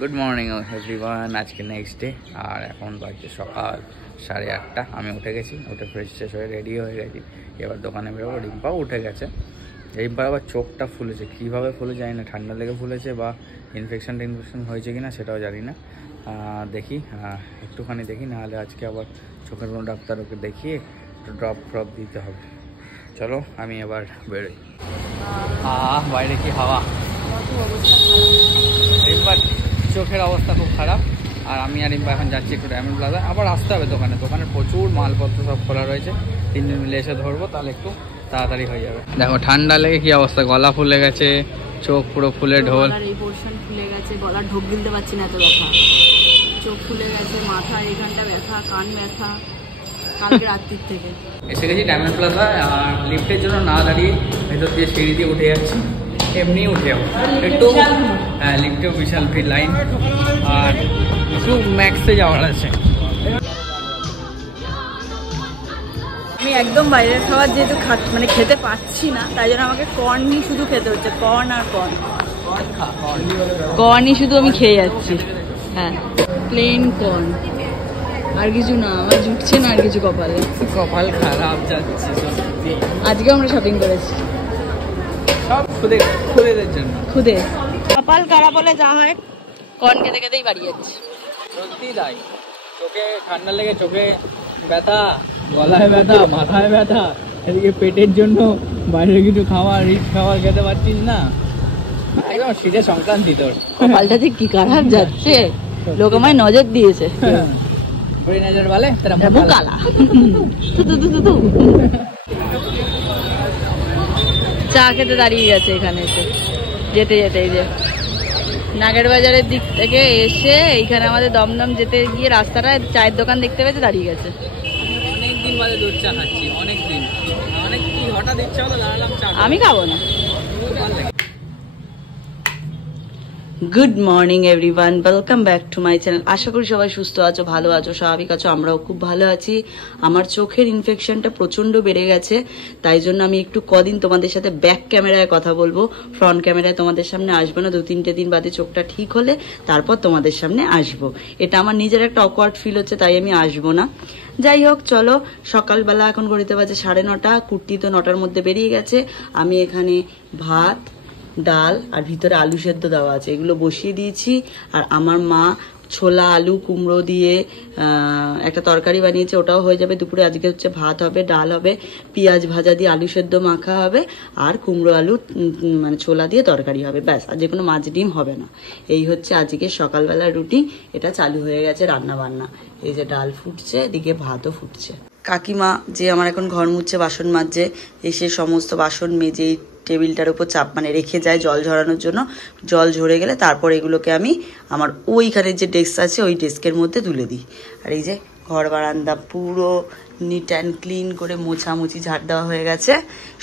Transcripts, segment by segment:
Good morning everyone. আজকে next day আর এখন বাজছে সকাল 8:30। আমি উঠে গেছি, উঠে ফ্রেশ ট্রেশ হয়ে রেডি হয়ে গেছি। এবার দোকানে বেরোবো। রিম্পাও উঠে গেছে। রিম্পার আবার চোখটা ফুলেছে, কীভাবে ফুলে জানি না, ঠান্ডা লেগে ফুলেছে বা ইনফেকশন হয়েছে কিনা সেটাও জানি না। দেখি একটুখানি দেখি, নাহলে আজকে আবার চোখের কোনো ডাক্তার ওকে দেখিয়ে একটু ড্রপ দিতে হবে। চলো আমি এবার বেরোই। বাইরে কি হাওয়া! রিম্পার চোখের অবস্থা খুব খারাপ। আর আমি আর রিম্পা এখন যাচ্ছি একটু ডায়মন্ড প্লাজা। আবার আসতে হবে দোকানে প্রচুর মালপত্র সব খোলা রয়েছে। 3 দিন মিলে এসে ধরবো, তাহলে একটু তাড়াতাড়ি হয়ে যাবে। দেখো ঠান্ডা লেগে কি অবস্থা, গলা ফুলে গেছে, চোখ পুরো ফুলে ঢোল। এই পোরশন ফুলে গেছে, গলা ঢোক গিলতে পারছি না, এত ব্যথা। চোখ ফুলে গেছে, মাথা এখানটা ব্যথা, কান ব্যথা কালকে রাত্রির থেকে। এসে গেছি ডায়মন্ড প্লাজা। আর লিফটের জন্য না দাঁড়িয়ে ভেতর দিয়ে সিঁড়ি দিয়ে উঠে যাচ্ছি। এমনি উঠে যাবো একটু। হ্যাঁ, লিফটেও বিশাল ভিড়, লাইন। আর একটু ম্যাক্সে যাওয়ার আছে। আমি একদম বাইরের খাবার যেহেতু খেতে পাচ্ছি না, তাই জন্য আমাকে কর্নই শুধু খেতে হচ্ছে। কর্ন আর কর্নই শুধু আমি খেয়ে যাচ্ছি। হ্যাঁ, প্লেন কর্ন, আর কিছু না। আমার জুটছে না আর কিছু কপালে। কপাল খারাপ যাচ্ছে সত্যি। আজকে আমরা শপিং করেছি সব খুদেদের জন্য। খুদে কপাল খারাপ হলে যা হয়, কর্ন খেতে খেতেই বাড়ি যাচ্ছে। সত্যি তাই। চোখে ঠান্ডা লেগে চোখে ব্যথা, গলায় ব্যথা, মাথায় ব্যথা, এদিকে পেটের জন্য বাইরে কিছু খাবার, রিচ খাবার খেতে পারছিস না। একদম শীতে সংক্রান্তি তোর। কপালটা যে কি খারাপ যাচ্ছে, লোক আমায় নজর দিয়েছে। বড়ি নজর বলে তেরা মুখ কালা। চা খেতে দাঁড়িয়ে গেছে এখানে এসে। যেতে যেতে এই যে নাগের বাজারের দিক থেকে এসে এইখানে আমাদের দমদম যেতে গিয়ে রাস্তাটায় চায়ের দোকান দেখতে পেয়েছে, দাঁড়িয়ে গেছে। অনেকদিন বাদে দুধ চা খাচ্ছি, অনেকদিন। হঠাৎ ইচ্ছা হলো দাঁড়ালাম চা। আমি খাবো না। Good morning everyone, welcome back to my channel. আশা করি সবাই সুস্থ আছো, ভালো আছো, স্বাভাবিক আছো। আমরাও খুব ভালো আছি। আমার চোখের ইনফেকশনটা প্রচন্ড বেড়ে গেছে, তাই জন্য আমি একটু কদিন তোমাদের সাথে ব্যাক ক্যামেরায় কথা বলবো। ফ্রন্ট ক্যামেরায় তোমাদের সামনে আসবো না। 2-3 দিন বাদে চোখটা ঠিক হলে তারপর তোমাদের সামনে আসবো। এটা আমার নিজের একটা অকওয়ার্ড ফিল হচ্ছে, তাই আমি আসবো না। যাই হোক, চলো। সকালবেলা এখন ঘড়িতে বাজে 9:30। কুর্তি তো 9টার মধ্যে বেরিয়ে গেছে। আমি এখানে ভাত, ডাল আর ভিতরে আলু সেদ্ধ দেওয়া আছে, এগুলো বসিয়ে দিয়েছি। আর আমার মা ছোলা আলু কুমড়ো দিয়ে একটা তরকারি বানিয়েছে, ওটাও হয়ে যাবে দুপুরে। আজকে হচ্ছে ভাত হবে, ডাল হবে, পেঁয়াজ ভাজা দিয়ে আলু সেদ্ধ মাখা হবে, আর কুমড়ো আলু ছোলা দিয়ে তরকারি হবে, ব্যাস। আর যে কোনো মাছ ডিম হবে না। এই হচ্ছে আজকে সকালবেলার রুটিন। এটা চালু হয়ে গেছে রান্না বান্না। এই যে ডাল ফুটছে, এদিকে ভাতও ফুটছে। কাকিমা যে আমার এখন ঘর মুছছে, বাসন মাজছে, এসে সমস্ত বাসন মেজে টেবিলটার উপর রেখে যায় জল ঝরানোর জন্য। জল ঝরে গেলে তারপর এগুলোকে আমি আমার ওইখানে যে ডেস্ক আছে ওই ডেস্কের মধ্যে তুলে দিই। আর এই যে ঘর বারান্দা পুরো নিট অ্যান্ড ক্লিন করে মোছামুছি ঝাড় দেওয়া হয়ে গেছে।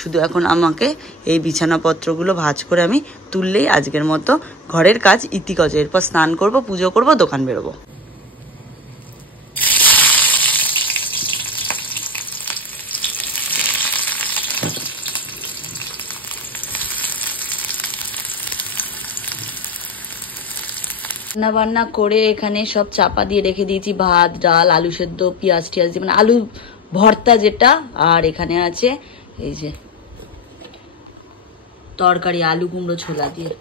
শুধু এখন আমাকে এই বিছানাপত্রগুলো ভাঁজ করে আমি তুললেই আজকের মতো ঘরের কাজ ইতিকজ। এরপর স্নান করব, পুজো করব, দোকান বেরোবো। রান্না বান্না করে এখানে সব চাপা দিয়ে রেখে দিয়েছি। ভাত, ডাল, আলু সেদ্ধ, পেঁয়াজ টিয়াজ দিয়ে আলু ভর্তা যেটা। আর এখানে আছে এই যে তরকারি, আলু কুমড়ো ছোলা দিয়ে।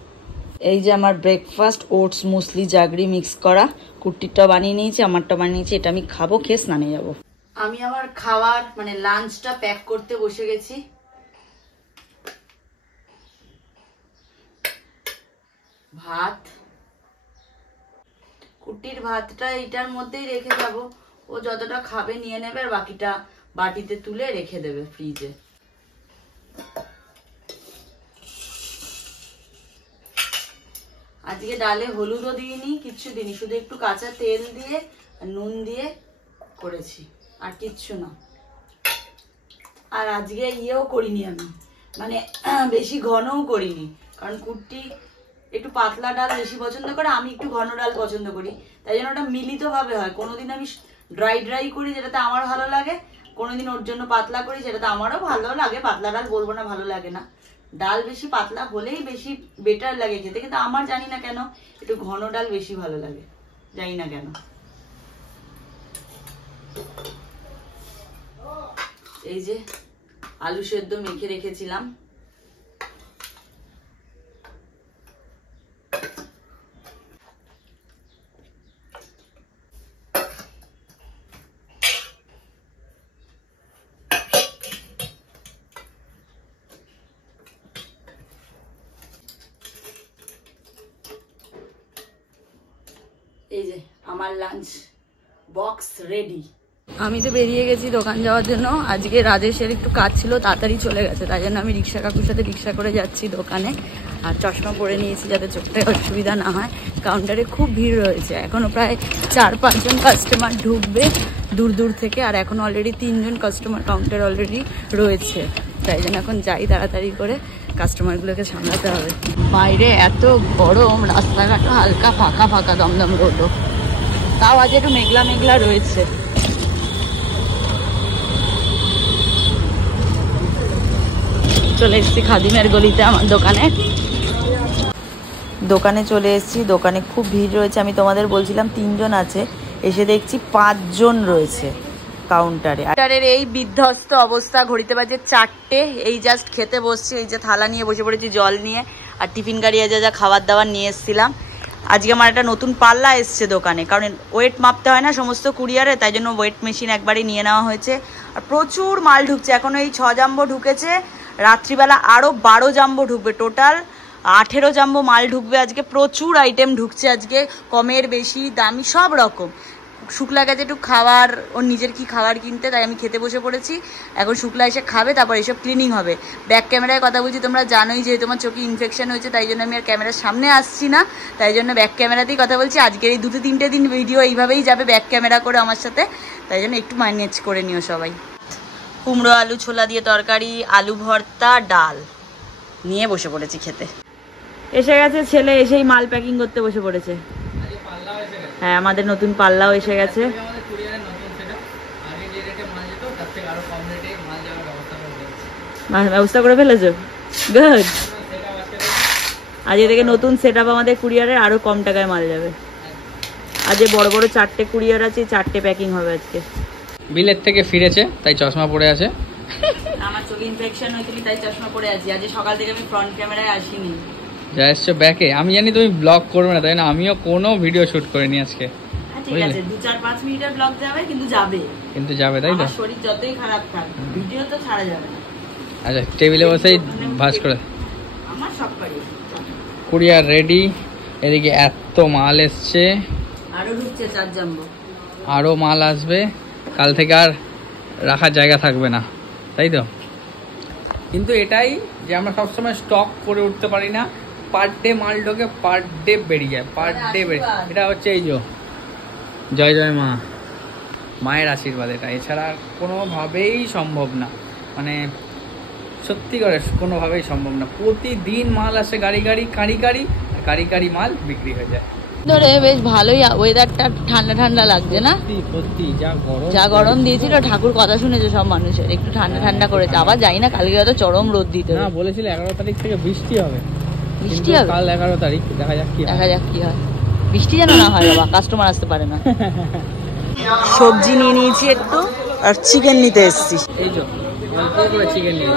এই যে আমার ব্রেকফাস্ট, ওটস মুসলি জাগরি মিক্স করা। কুর্তিটাও বানিয়ে নিয়েছি, আমারটা বানিয়েছি। এটা আমি খাবো, খেয়ে স্নানে যাবো। আমি আমার খাবার লাঞ্চটা প্যাক করতে বসে গেছি। ভাত, কুটির ভাতটা এইটার মধ্যেই রেখে যাব। ও যতটা খাবে নিয়ে নেবে, আর বাকিটা বাটিতে তুলে রেখে দেবে ফ্রিজে। আজকে ডালে হলুদও দিইনি, কিচ্ছু দিইনি, শুধু একটু কাঁচা তেল দিয়ে নুন দিয়ে করেছি, আর কিচ্ছু না। আর আজকে ইয়েও করিনি আমি, বেশি ঘনও করিনি, কারণ কুর্তি একটু পাতলা ডাল বেশি পছন্দ করে, আমি একটু ঘন ডাল পছন্দ করি, তাই জন্য ওটা মিলিত ভাবে হয়। কোনোদিন আমি ড্রাই করি, যেটাতে আমার ভালো লাগে, কোনোদিন ওর জন্য পাতলা করি, যেটাতে আমারও ভালো লাগে। পাতলা ডাল বলবো না ভালো লাগে না, ডাল বেশি পাতলা হলেই বেশি বেটার লাগে খেতে, কিন্তু আমার জানি না কেন একটু ঘন ডাল বেশি ভালো লাগে, জানি না কেন। এই যে আলু সেদ্ধ মেখে রেখেছিলাম, এই যে আমার লাঞ্চ বক্স রেডি। আমি তো বেরিয়ে গেছি দোকান যাওয়ার জন্য। আজকে রাজেশের একটু কাজ ছিল, তাড়াতাড়ি চলে গেছে, তাই জন্য আমি রিক্সা কাকুর সাথে রিক্সা করে যাচ্ছি দোকানে। আর চশমা পরে নিয়েছি যাতে চোখটায় অসুবিধা না হয়। কাউন্টারে খুব ভিড় রয়েছে, এখনো প্রায় 4-5 জন কাস্টমার ঢুকবে দূর দূর থেকে, আর এখন অলরেডি 3 জন কাস্টমার কাউন্টার অলরেডি রয়েছে, তাই জন্য এখন যাই তাড়াতাড়ি করে, কাস্টমারগুলোকে সামলাতে হবে। বাইরে এত গরম, রাস্তাঘাটও হালকা ফাঁকা ফাঁকা, দমদম রোডও, তাও আজ একটু মেঘলা মেঘলা রয়েছে। চলে এসেছি খাদিমের গলিতে আমার দোকানে চলে এসেছি। দোকানে খুব ভিড় রয়েছে, আমি তোমাদের বলছিলাম 3 জন আছে, এসে দেখছি 5 জন রয়েছে কাউন্টারের এই বিধ্বস্ত অবস্থা। ঘড়িতে বাজে 4টে, এই জাস্ট খেতে বসছি, এই যে থালা নিয়ে বসে পড়েছি জল নিয়ে, আর টিফিন গাড়িয়ে যা খাবার দাবার নিয়ে এসেছিলাম। আজকে আমার একটা নতুন পাল্লা এসছে দোকানে, কারণ ওয়েট মাপতে হয় না সমস্ত কুরিয়ারে, তাই জন্য ওয়েট মেশিন একবারই নিয়ে নেওয়া হয়েছে। আর প্রচুর মাল ঢুকছে, এখনো এই 6 জাম্বো ঢুকেছে, রাত্রিবেলা আরও 12 জাম্বো ঢুকবে, টোটাল 18 জাম্বো মাল ঢুকবে আজকে। প্রচুর আইটেম ঢুকছে আজকে, কমের বেশি দামি সব রকম। শুক্লা গেছে একটু খাবার, ওর নিজের কি খাবার কিনতে, তাই আমি খেতে বসে পড়েছি। এখন শুক্লা এসে খাবে, তারপর এসব ক্লিনিং হবে। ব্যাক ক্যামেরায় কথা বলছি, তোমরা জানোই যেহেতু আমার চোখে ইনফেকশন হয়েছে, তাই জন্য আমি আর ক্যামেরার সামনে আসছি না, তাই জন্য ব্যাক ক্যামেরাতেই কথা বলছি। আজকের এই 2-3 দিন ভিডিও এইভাবেই যাবে ব্যাক ক্যামেরা করে আমার সাথে, তাই জন্য একটু ম্যানেজ করে নিও সবাই। কুমড়ো আলু ছোলা দিয়ে তরকারি, আলু ভর্তা, ডাল নিয়ে বসে পড়েছি খেতে। এসে গেছে ছেলে, এসেই মাল প্যাকিং করতে বসে পড়েছে। হ্যাঁ, আমাদের নতুন পাল্লাও এসে গেছে। ব্যবস্থা করে ফেলেছো, গুড। আজকে থেকে নতুন সেট আপ আমাদের কুরিয়ারের, আরো কম টাকায় মাল যাবে। আজকে বড় বড় 4টে কুরিয়ার আছে, 4টে প্যাকিং হবে আজকে। বিলেত থেকে ফিরেছে তাই চশমা পরে আছে। আমার চোখে ইনফেকশন হয়েছিল তাই চশমা পরে আছি। আজ সকাল থেকে আমি ফ্রন্ট ক্যামেরায় আসিনি, যা এসছো ব্যাকে। আমি জানি তুমি ব্লগ করবে না, তাই না আমিও কোনো ভিডিও শুট করিনি আজকে। ঠিক আছে, 2-4-5 মিনিটের ব্লগ যাবে, কিন্তু যাবে, তাই তো? শরীর যতই খারাপ থাক, ভিডিও তো ছাড়া যাবে না। আচ্ছা, টেবিলে বসেই ভাঁজ করে আমার সব পারি। কুরিয়ার রেডি, এদিকে এত মাল এসছে, আরো ঢুকছে 4 জাম্বো, আরো মাল আসবে। কাল থেকে আর রাখার জায়গা থাকবে না, তাই তো? কিন্তু এটাই যে আমরা সবসময় স্টক করে উঠতে পারি না, পার ডে মাল ঢোকে, পার ডে বেরিয়ে যায়, পার ডে বেরিয়ে। এটা হচ্ছে এই জয় জয় মা, মায়ের আশীর্বাদ এটা, এছাড়া কোনোভাবেই সম্ভব না। মানে সত্যি করে কোনোভাবেই সম্ভব না। প্রতিদিন মাল আসে, গাড়ি মাল বিক্রি হয়ে যায়। ধরে বেশ ভালোই ওয়েদারটা, ঠান্ডা ঠান্ডা লাগছে না? সত্যি যা গরম দিয়েছিল, ঠাকুর কথা শুনেছে সব মানুষের, একটু ঠান্ডা ঠান্ডা করেছে। আবার যাই না, কালকে হয়তো চরম রোদ দিতে না, বলেছিল 11 তারিখ থেকে বৃষ্টি হবে। কাল 11 তারিখ, দেখা যাক কি হয়। বৃষ্টি যেন না হয় বাবা, কাস্টমার আসতে পারে না। সবজি নিয়ে নিয়েছি একটু, আর চিকেন নিতে এসেছি। এই যে চিকেন নিয়ে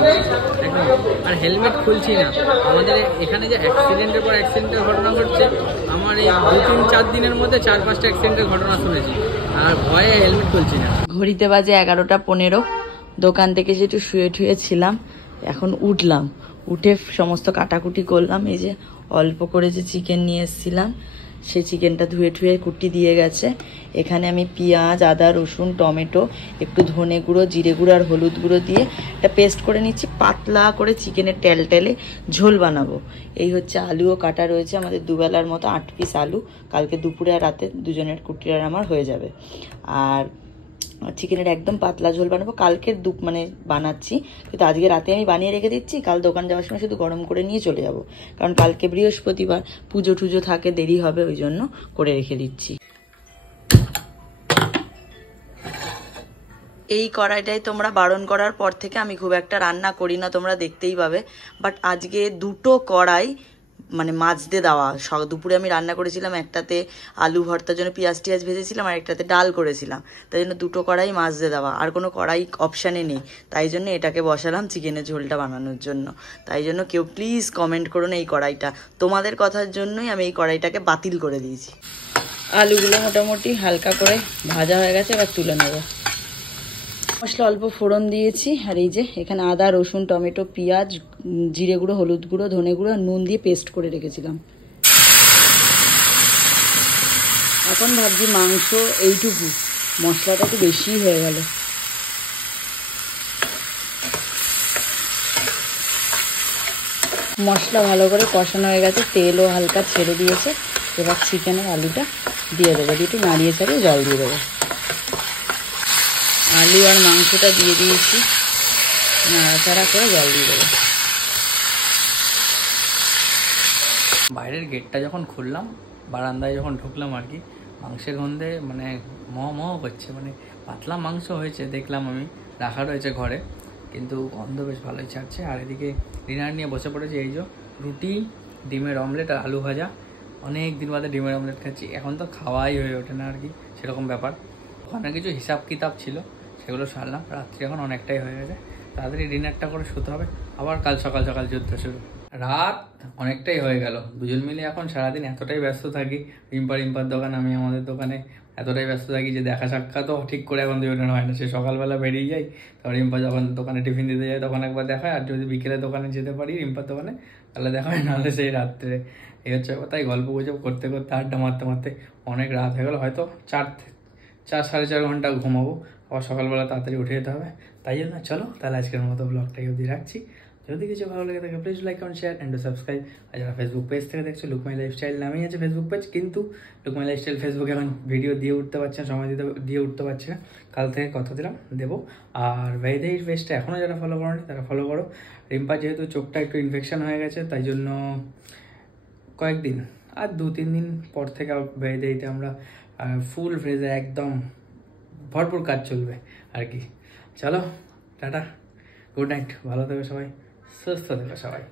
একদম, আর হেলমেট খুলছি না। আমাদের এখানে যে অ্যাক্সিডেন্টের পর অ্যাক্সিডেন্টের ঘটনা ঘটছে, আমার এই 2-3-4 দিনের মধ্যে 4-5টা অ্যাক্সিডেন্টের ঘটনা শুনেছি, আর ভয়ে হেলমেট খুলছি না। ঘড়িতে বাজে 11:15। দোকান থেকে যেটু শুয়ে ছিলাম, এখন উঠলাম, উঠে সমস্ত কাটাকুটি করলাম। এই যে অল্প করে যে চিকেন নিয়ে এসেছিলাম, সেই চিকেনটা ধুয়ে কুটি দিয়ে গেছে। এখানে আমি পেঁয়াজ, আদা, রসুন, টমেটো, একটু ধনে গুঁড়ো, জিরে গুঁড়ো আর হলুদ গুঁড়ো দিয়ে একটা পেস্ট করে নিচ্ছি, পাতলা করে চিকেনের টেলে ঝোল বানাবো। এই হচ্ছে আলুও কাটা রয়েছে, আমাদের দুবেলার মতো 8 পিস আলু, কালকে দুপুরে আর রাতে দুজনের কুটির আর আমার হয়ে যাবে। আর চিকেনের একদম পাতলা ঝোল বানাবো, কালকে বানাচ্ছি, কিন্তু আজকে রাতে আমি বানিয়ে রেখে দিচ্ছি, কাল দোকান যাওয়ার সময় শুধু গরম করে নিয়ে চলে যাব, কারণ কালকে বৃহস্পতিবার, পুজো টুজো থাকে, দেরি হবে, ওই জন্য করে রেখে দিচ্ছি। এই কড়াইটাই তোমরা বারণ করার পর থেকে আমি খুব একটা রান্না করি না, তোমরা দেখতেই পাবে। বাট আজকে দুটো কড়াই মানে মাজতে দেওয়া। দুপুরে আমি রান্না করেছিলাম, একটাতে আলু ভর্তার জন্য পেঁয়াজ টিয়াজ ভেজেছিলাম, আর একটাতে ডাল করেছিলাম। তাই জন্য দুটো কড়াই মাজতে দেওয়া, আর কোনো কড়াই অপশানে নেই। তাই জন্য এটাকে বসালাম চিকেনের ঝোলটা বানানোর জন্য। তাই জন্য কেউ প্লিজ কমেন্ট করুন এই কড়াইটা, তোমাদের কথার জন্যই আমি এই কড়াইটাকে বাতিল করে দিয়েছি। আলুগুলো মোটামুটি হালকা করে ভাজা হয়ে গেছে, এবার তুলে নেব। মশলা অল্প ফোড়ন দিয়েছি, আর এই যে এখানে আদা রসুন টমেটো পেঁয়াজ জিরে গুঁড়ো হলুদ গুঁড়ো ধনে গুঁড়ো আর নুন দিয়ে পেস্ট করে রেখেছিলাম। এখন ভাবছি মাংস এইটুকু, মশলাটা একটু বেশি হয়ে গেল। মশলা ভালো করে কষানো হয়ে গেছে, তেলও হালকা ছেড়ে দিয়েছে। এবার চিকেনের আলুটা দিয়ে দেবো, দিয়ে একটু নাড়িয়ে ছাড়িয়ে জল দিয়ে দেবো। আলু আর মাংসটা দিয়ে দিয়েছি, নাড়াচাড়া করে জল দিয়ে দেবো। বাইরের গেটটা যখন খুললাম, বারান্দায় যখন ঢুকলাম আর কি, মাংসের গন্ধে মানে মহ করছে, মানে পাতলা মাংস হয়েছে দেখলাম আমি, রাখা রয়েছে ঘরে, কিন্তু গন্ধ বেশ ভালোই ছাড়ছে। আর এদিকে ডিনার নিয়ে বসে পড়েছি, এই যে রুটি ডিমের অমলেট আর আলু ভাজা। অনেক দিন বাদে ডিমের অমলেট খাচ্ছি, এখন তো খাওয়াই হয়ে ওঠে না আর কি, সেরকম ব্যাপার। ওখানে কিছু হিসাব কিতাব ছিল, সেগুলো সারলাম। রাত্রি এখন অনেকটাই হয়ে গেছে, তাড়াতাড়ি ডিনারটা করে শুতে হবে, আবার কাল সকাল সকাল যুদ্ধ শুরু। রাত অনেকটাই হয়ে গেল, দুজন মিলে এখন সারাদিন এতটাই ব্যস্ত থাকি, রিম্পার দোকান আমি আমাদের দোকানে এতটাই ব্যস্ত থাকি যে দেখা সাক্ষাৎও ঠিক করে এখন দুজনের হয় না। সে সকালবেলা বেরিয়ে যাই, তারপর রিম্পা যখন দোকানে টিফিন দিতে যায় তখন একবার দেখা হয়, আর যদি বিকেলে দোকানে যেতে পারি রিম্পার দোকানে তাহলে দেখা হয়, নাহলে সেই রাত্রে। এই হচ্ছে তাই গল্প গুজব করতে করতে আড্ডা মারতে মারতে অনেক রাত হয়ে গেলো। হয়তো 4-4.5 ঘন্টা ঘুমাবো, আবার সকালবেলা তাড়াতাড়ি উঠে যেতে হবে। তাই জন্য চলো তাহলে আজকের মতো ব্লগটাই অবধি রাখছি। যদি কিছু ভালো লেগে থাকে please like comment share and subscribe. আর যারা ফেসবুক পেজ থেকে দেখছো, লুক মাই লাইফস্টাইল নামেই আছে ফেসবুক পেজ, কিন্তু লুক মাই লাইফস্টাইল ফেসবুকে এখন ভিডিও দিয়ে উঠতে পারছে না, সময় দিয়ে উঠতে পারছে না। কাল থেকে কথা দিলাম দেবো। আর ভেরিডেইর পেজটা এখনও যারা ফলো করোনি তারা ফলো করো। রিম্পা যেহেতু চোখটা একটু ইনফেকশন হয়ে গেছে, তাই জন্য কয়েকদিন আর 2-3 দিন পর থেকে ভেরিডেইতে আমরা ফুল ফ্রেজে একদম ভরপুর কাজ চলবে আর কি। চলো টাটা, গুড নাইট, ভালো থেকো সবাই, সুস্থ থেকো সবাই।